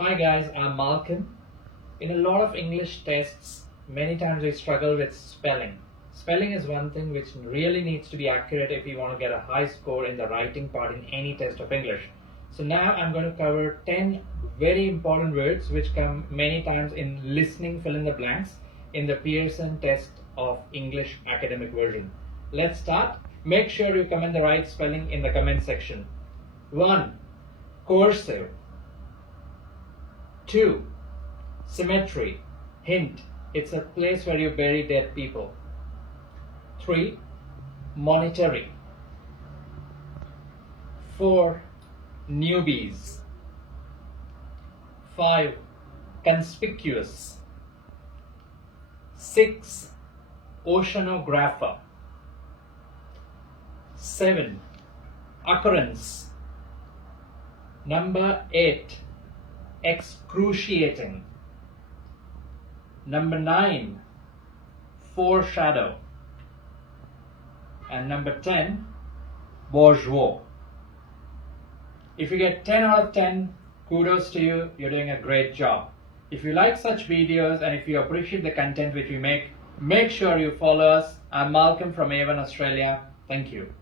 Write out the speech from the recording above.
Hi guys, I'm Malcolm. In a lot of English tests, many times we struggle with spelling. Spelling is one thing which really needs to be accurate if you want to get a high score in the writing part in any test of English. So now I'm going to cover 10 very important words which come many times in listening fill in the blanks in the Pearson test of English academic version. Let's start. Make sure you comment the right spelling in the comment section. 1. Coercive. 2. Cemetery. Hint, it's a place where you bury dead people. 3. Monetary. 4. Newbies. 5. Conspicuous. 6. Oceanographer. 7. Occurrence. Number 8. Excruciating. Number 9. Foreshadow. And number 10. Bourgeois. If you get 10 out of 10, kudos to you, you're doing a great job. If you like such videos and if you appreciate the content which we make sure you follow us. I'm Malcolm from A1 Australia. Thank you.